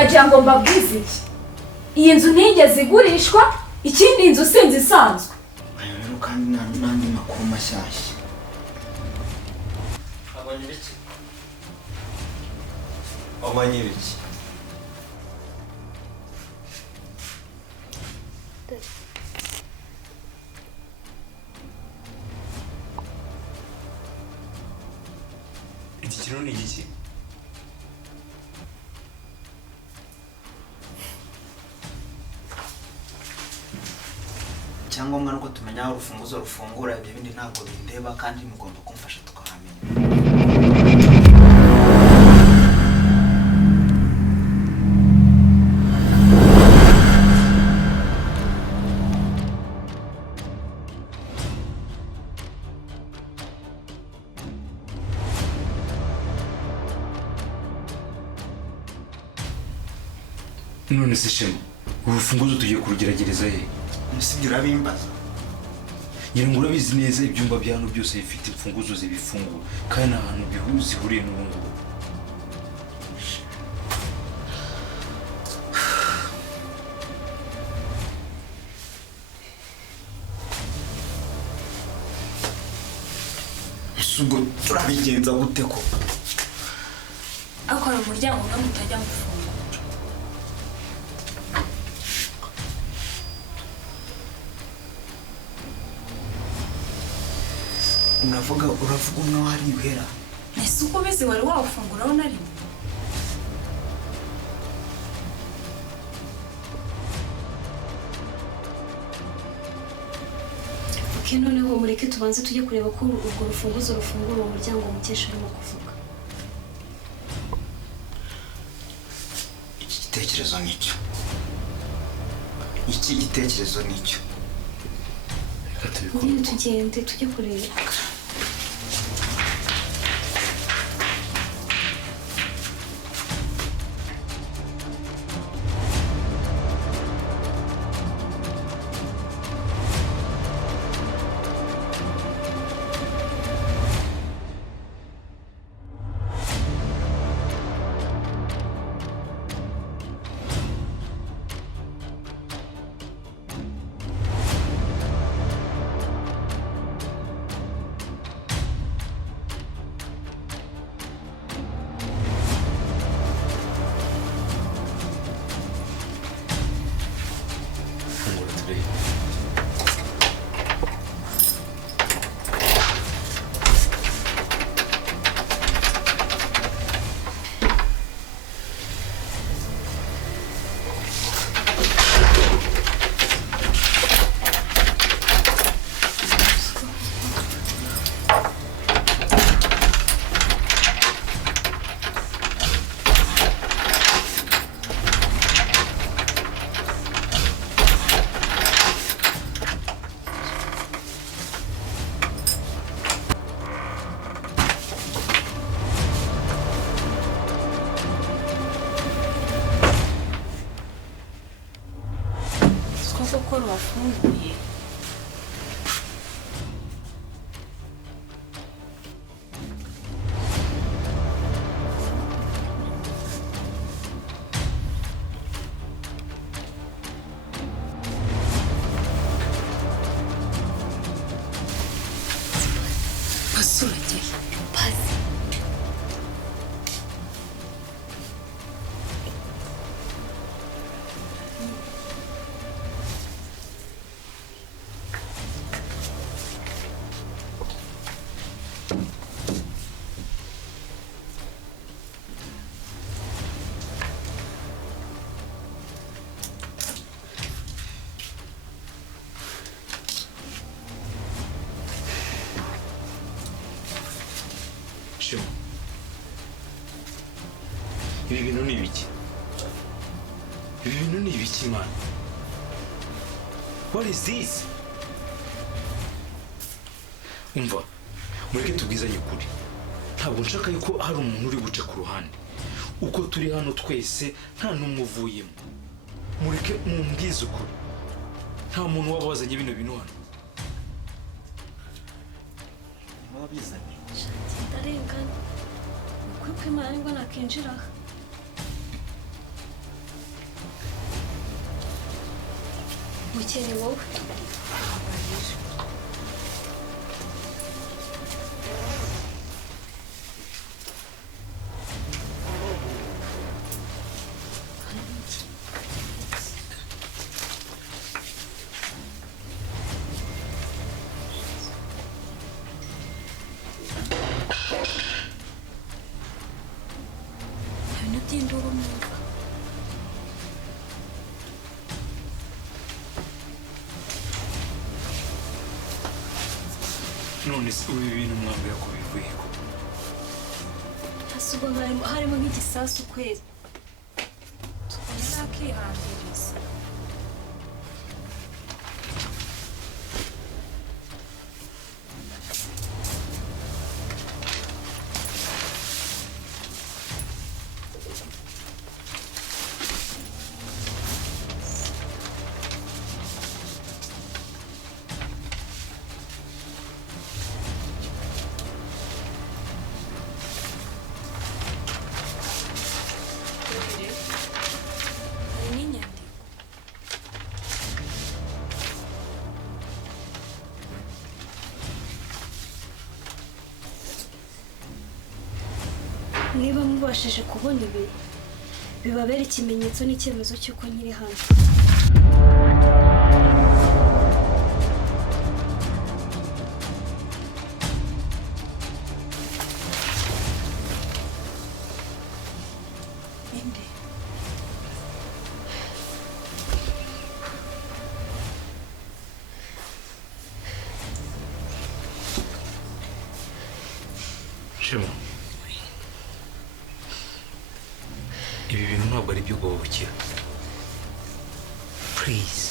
muragira ngo mbabwize iki? Iyi nzu ntigeze igurishwa, ikindi inzu sinzi isanzwe. Rero kandi n'andi makuru mashyashya. Abanye biki? Iki kintu ni iki? Icyangombwa nuko tumenya aho urufunguzo rufungura, ibyo bindi ntabwo bindeba kandi mugomba kumfasha tukahamenya. None se Shema, urufunguzo tugiye kurugeragereza he? Musibye urabimbaza. Ngira ngo urabizi neza ibyumba bya hano byose bifite imfunguzo zibifungura kandi ahantu bihuriye n'ubu. Isugo turabigenza gute ko? Akora umuryango ngo mutajya mufunga. Uravuga umwe wari ibera. Ese uko bizi wari wawufunguraho na rimwe? Okay, noneho mureke tubanze tujye kureba ko urwo rufunguzo rufungura uwo muryango Mukesha arimo kuvuga. Iki gitekerezo nicyo. Tugende tujye kureba. Soko rwafunguye. Pasura je. Pasi. Shema, ibi bintu ni ibiki? Man? What is this? Umva, mureke tubwizanye ukuri. Ntabwo nshaka yuko hari umuntu uri guca ku ruhande. Uko turi hano twese nta n'umwe uvuyemo. Mureke mumbwize ukuri. Nta muntu wabazanye bino bintu hano. Wabizanye. Ndarengana. Ukuri kw'Imana ngo nakinjira. Bukeye wowe. none se ubu ibintu mwambwira ko bivuye ko Hasuba harimo nk'igisasu kwezi. Nakihambiriza. Niba mubashije kubona ibi bibabera ikimenyetso n'icyemezo cy'uko nkiri hano. Inde. Shema, ibi bintu ntabwo ari byo guhubukira. Please.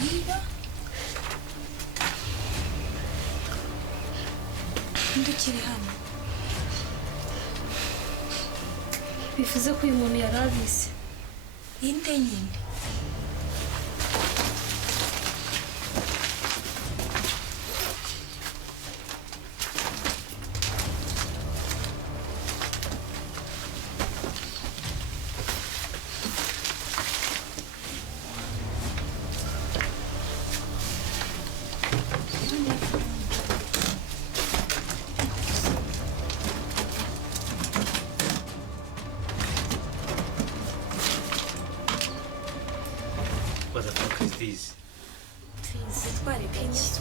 Niba ndukiri hano Bivuze ko uyu muntu yari abizi. inde nyine What the fuck is this? zitware benshi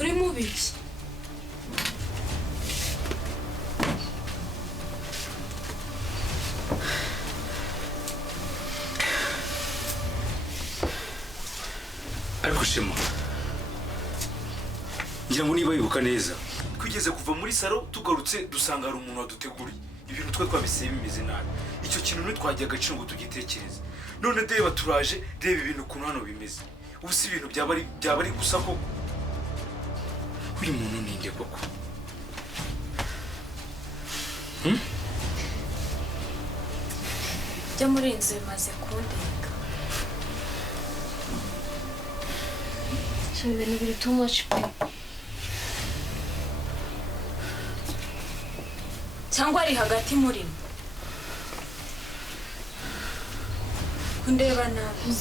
uri mu biki Ariko Shema, ngira ngo niba yibuka neza twigeze kuva muri salo tugarutse dusanga hari umuntu waduteguriye ibintu twe twabiseye bimeze nabi. Icyo kintu ntitwagiye agaciro ngo tugitekereze. None reba turaje, reba ibintu ukuntu hano bimeze. Ubu si ibintu byaba ari gusa koko. Uyu muntu ni nde koko? byo muri inzu bimaze kundenga So ibintu biri too much pe. cyangwa ari hagati muri mwe kundeba nabi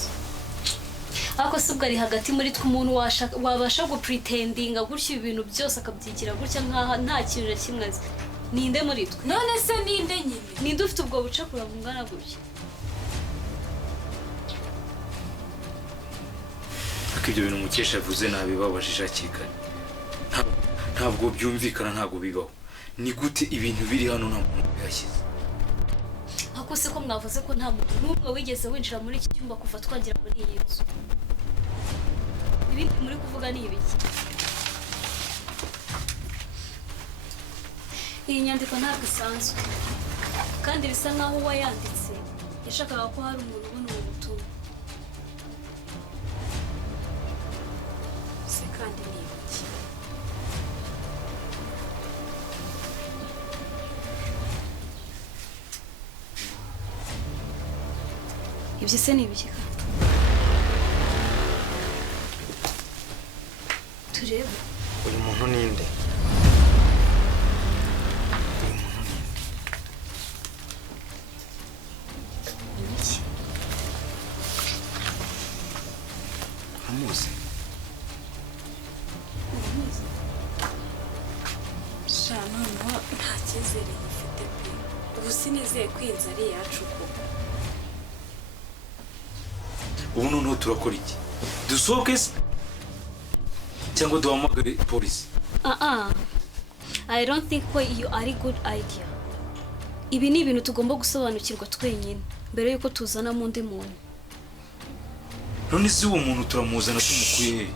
Ako subwo ari hagati muri twe umuntu wabasha gupretendinga gutyo ibintu byose akabyigira gutya nkaha nta kintu na kimwe azi. Ninde muri twe? none se ninde nyine Ninde ufite ubwo bucakura bungana gutya? Ibyo bintu Mukesha yavuze nabibabajije hakiri kare. Ntabwo byumvikana, ntabwo bibaho. Ni gute ibintu biri hano nta muntu yashyize? Ako se ko mwavuze ko nta muntu n'umwe wigeze winjira muri iki cyumba kuva twagira muri iyi nzu. Ibindi muri kuvuga ni ibiki? Iyi nyandiko ntabwo isanzwe kandi bisa nkaho uwayanditse yashakaga ko hari umuntu ubona ubu butumwa. se kandi ni ibiki ibyo se ni ibiki turebe uyu muntu ninde iki amuzi sha noneho nta cyizere gifite pe ubu sinizeye ko iyi nzu ari iyacu koko. ubu noneho turakora iki dusohoke se cyangwa duhamagare polisi I don't think ko iyo ari good idea. Ibi ni ibintu tugomba gusobanukirwa twenyine mbere yuko tuzana mu ndi muntu. none se uwo muntu turamuzana tumukuye he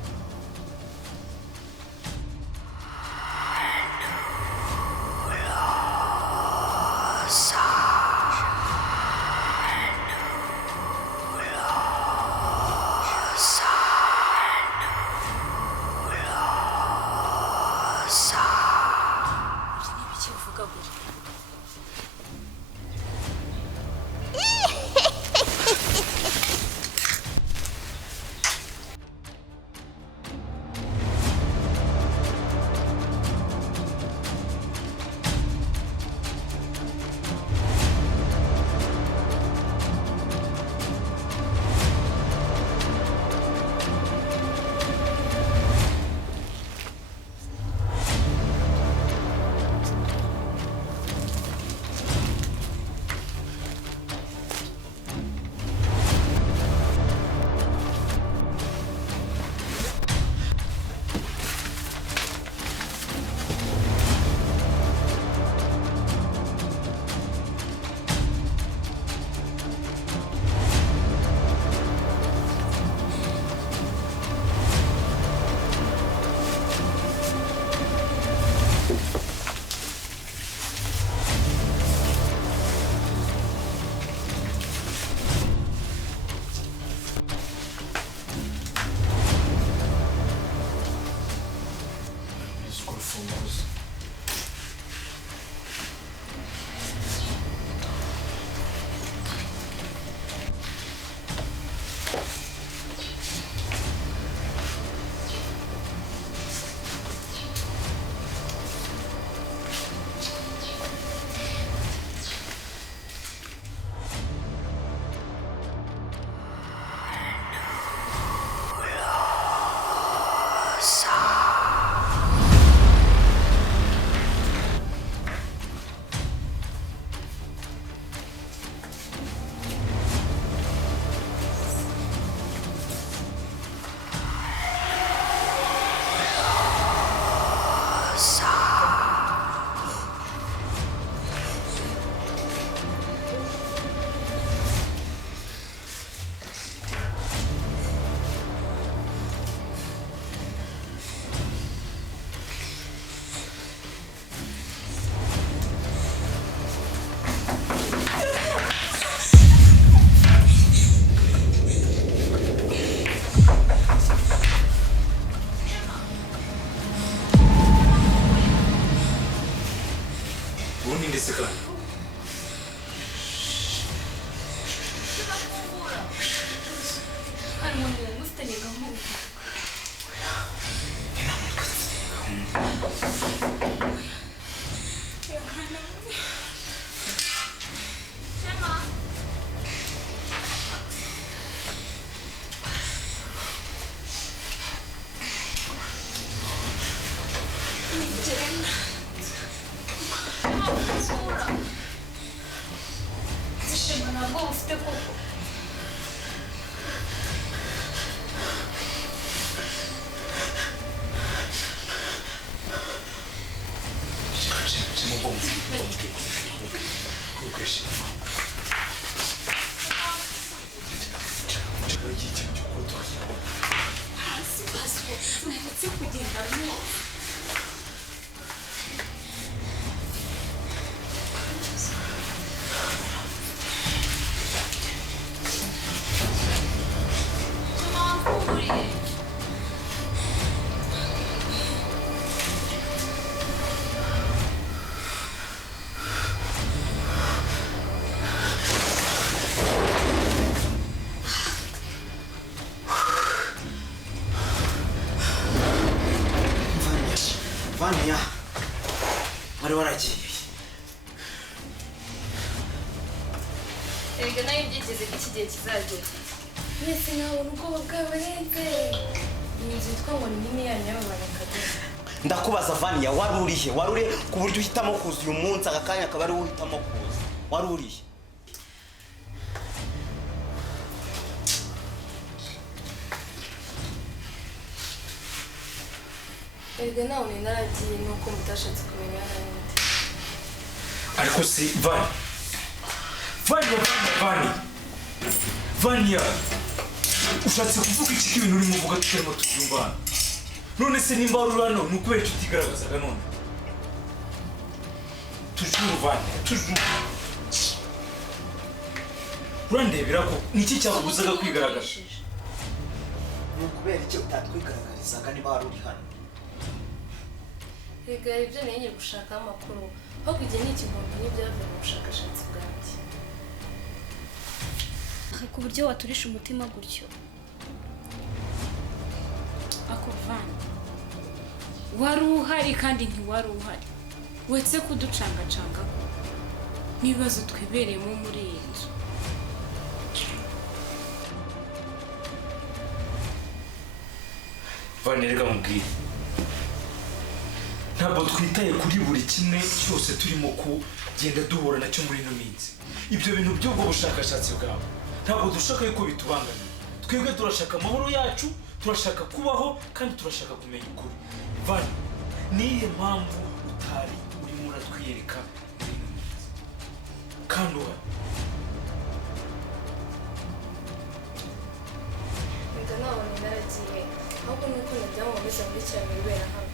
Urufunguzo. ubundi ndetse kandi Hari umuntu ufitanye gahunda. Ntabwo ufite koko. Nahise kugenda neza. erega nayo byigeze iki gihe kizagera mwese nkabona ubwoba bwabarenze iyi nzu yitwa ngo ni nini yanyu y'ababarakadeni. Ndakubaza Vania, wari urihe? Wari uri ku buryo uhitamo kuza uyu munsi aka kanya akaba ari uhitamo kuza? Wari urihe? erega nawe ni naragiye nuko mutashatse kumenya ahandi. ariko si Vania ushatse kuvuga iki ibintu urimo uvuga tutarimo tubyumvana? none se nimba wari hano ni ukubera icyo utigaragazaga none? tujuru Vania, tujuru urandebera ko niki cyakubuzaga kwigaragaza? Ni ukubera icyo utatwigaragarizaga niba wari uri hano? erega ibyo nari ngiye gushaka amakuru aho kujya n'ikigomba n'ibyavuye mu bushakashatsi bwanjye. ku buryo waturisha umutima gutyo. ako Vani wari uhari kandi ntiwari uhari wetse kuducangacanga ko n'ibibazo twibereyemo muri iyi nzu. Vani reka mubwire, ntabwo twitaye kuri buri kimwe cyose turimo kugenda duhura nacyo muri ino minsi. Ibyo bintu by'ubwo bushakashatsi bwawe ntabwo dushaka yuko bitubangamira. Twebwe turashaka amahoro yacu, turashaka kubaho kandi turashaka kumenya ukuri. Vani, niyo mpamvu utari urimo uratwiyereka muri ino minsi kandi uhari. erega nawe ni naragiye ahubwo nuko najya mu biza muri cyane bibera hano.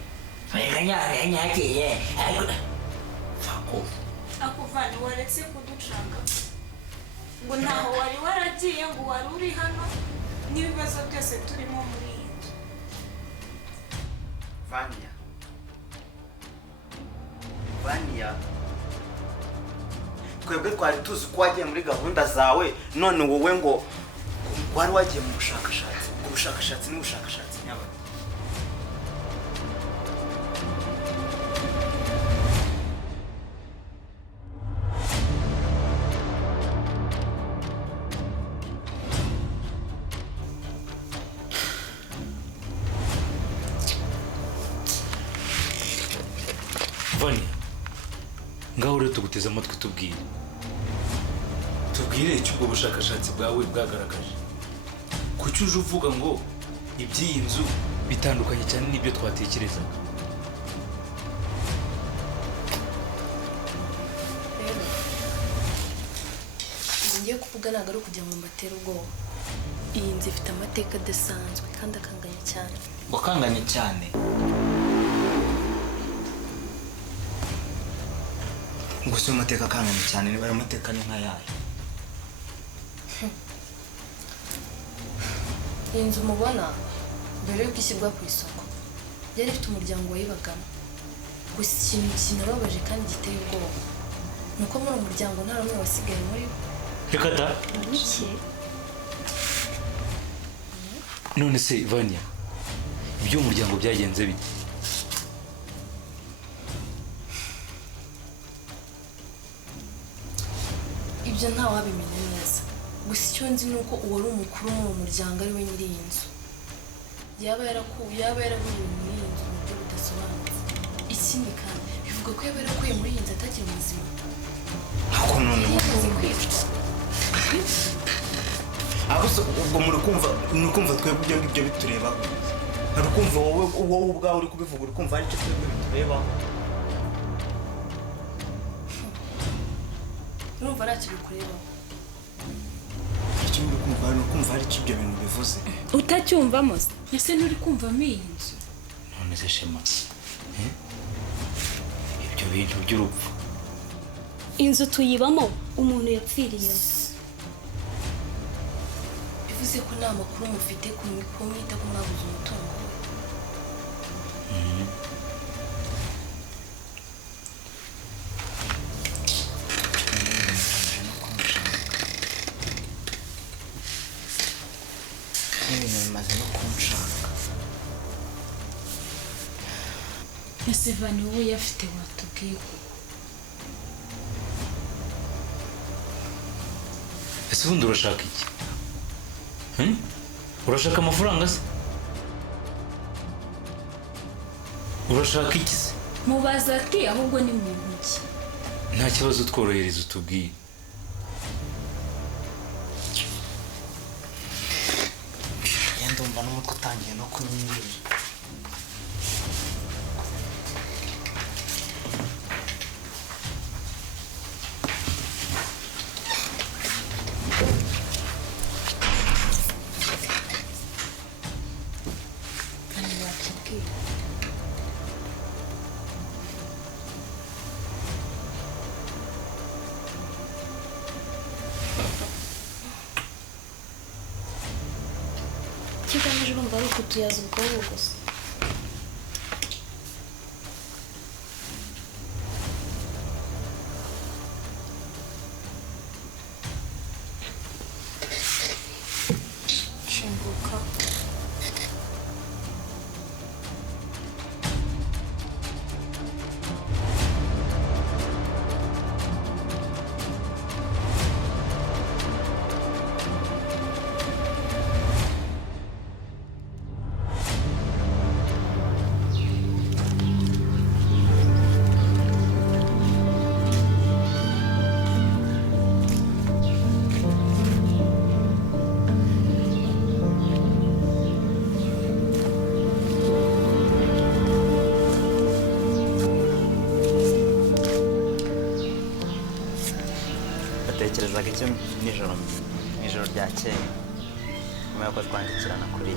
ako Vani waretse kuducanga ngo ntaho wari waragiye ngo wari uri hano n'ibibazo byose turimo muri iyi nzu. Vania, twebwe twari tuzi ko wagiye muri gahunda zawe, none wowe ngo wari wagiye mu bushakashatsi. Ubwo bushakashatsi ni ubushakashatsi nyabaki? Vani, ngaho rero tuguteze amatwi tubwire icyo ubwo bushakashatsi bwawe bwagaragaje. Kuki uje uvuga ngo iby'iyi nzu bitandukanye cyane n'ibyo twatekerezaga? rero ngiye kuvuga ntabwo ari ukugira ngo mbatere ubwoba. iyi nzu ifite amateka adasanzwe kandi akanganye cyane. Wakanganye cyane? Ngo si amateka akanganye cyane, niba ari amateka ni nk'ayayo? iyi nzu mubona mbere y'uko ishyirwa ku isoko yari ifite umuryango wayibagamo. gusa ikintu kinababaje kandi giteye ubwoba ni uko muri uwo muryango nta n'umwe wasigaye muri bo. Reka da. None se Vania, ibyo umuryango byagenze bite? ibyo nta wabimenya neza, gusa icyo nzi ni uko uwari umukuru muri uwo muryango ari we nyiri iyi nzu. yaba yaraburiwe muri iyi nzu mu buryo budasobanutse. ikindi kandi bivuga ko yaba yarakuye muri iyi nzu atakiri muzima. Ako none yamaze kwicwa. ahubwo ubwo muri kumva twebwe ibyo ngibyo bitureba. Hari kumva wowe ubwawe uri kubivuga, uri kumva hari icyo twebwe biturebaho. urumva ntacyo bikurebaho. Icyo uri kumva hari icyo ibyo bintu bivuze. utacyumvamo se? ese nturi kumvamo iyi nzu? None se Shema, ibyo bintu by'urupfu, inzu tuyibamo umuntu yapfiriye. bivuze ko nta makuru mufite ku mwita ko mwabuze umutungo we. N'ibintu bimaze no kunshaka. ese Vani wowe yafite watubwiye ko ese ubundi urashaka iki? Urashaka amafaranga se? Urashaka iki se? mubaza ati ahubwo ni muntu ki? Nta kibazo, tworohereza utubwiye. ndumva n'umutwe utangiye no kunyinjira. kigamije urumva ari ukutuyaza ubwonko gusa. Shimbuka. natekerezaga icyo nijoro ryakeye nyuma y'uko twandikirana kuri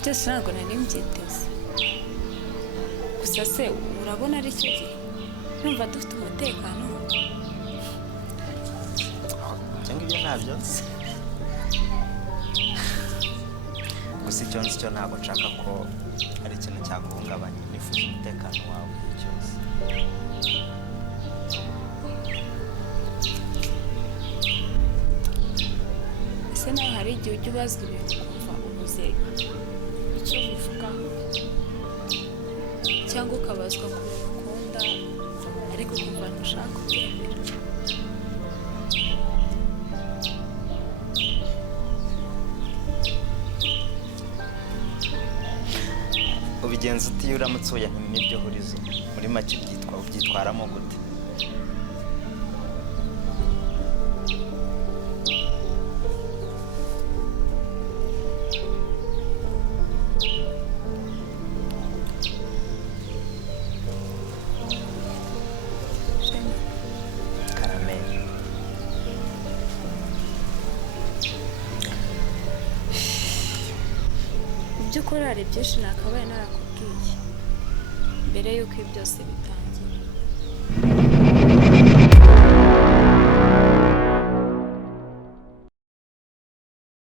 byose ntabwo nari mbyiteze gusa se urabona ari cyo gihe numva dufite umutekano cyangwa ibyo ntabyo gusa icyo nzi cyo ntabwo nshaka ko ari ikintu cyaguhungabanya nifuza umutekano wawe igihe cyose ese nawe hari igihe ujya ubazwa ibintu ukumva ubuze icyo bivugaho cyangwa ukabazwa ku bintu ukunda ariko ukumva ntushaka kubyemera ubigenza uti iyo uramutse uhuye n'iryo hurizo muri make ubyitwaramo gute karameri mu by'ukuri hari byinshi nakabaye narakubwiye mbere y'uko ibi byose bitanga